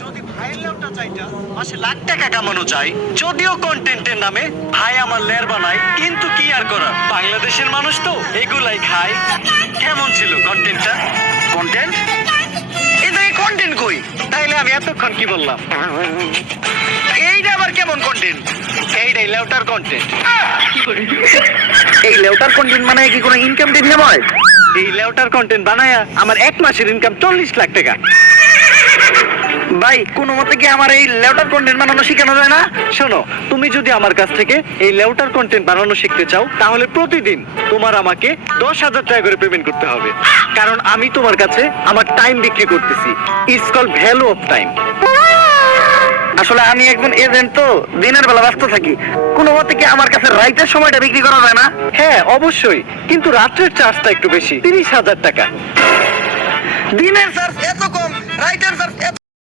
যদি ভাইয়ের লেউটা চাইটা, মাসে লাখ টাকা কামানো যায় যদিও কন্টেন্টের নামে ভাই আমার লের বানায়, কিন্তু কি আর করার? বাংলাদেশের মানুষ তো এগুলাই খায়। কেমন ছিল কন্টেন্টটা কন্টেন্ট কন্টেন্ট কই? তাইলে আমি এতক্ষণ কি বললাম? এইটা আবার কেমন কন্টেন্ট এইটাই লেউটার কন্টেন্ট এই লেউটার কন্টেন্ট মানে কি কোনো ইনকাম দিতে হয়? এই লেউটার কন্টেন্ট বানায়া আমার এক মাসের ইনকাম চল্লিশ লাখ টাকা। ভাই, কোনো মতে কি আমার এই লেউটার কন্টেন্ট বানানো শেখানো যায় না? শোনো, তুমি যদি আমার কাছ থেকে এই লেউটার কন্টেন্ট বানানো শিখতে চাও, তাহলে প্রতিদিন তোমার আমাকে দশ হাজার টাকা করে পেমেন্ট করতে হবে। কারণ আমি তোমার কাছে আমার টাইম বিক্রি করতেছি। It's call value of time আসলে আমি একজন এজেন্ট তো দিনের বেলা ব্যস্ত থাকি। কোনো মতে কি আমার কাছে রাইতের সময়টা বিক্রি করা যায় না? হ্যাঁ অবশ্যই। কিন্তু রাত্রের চার্জটা একটু বেশি তিরিশ হাজার টাকা। দিনের চার্জ এত কম রাইটের চার্জ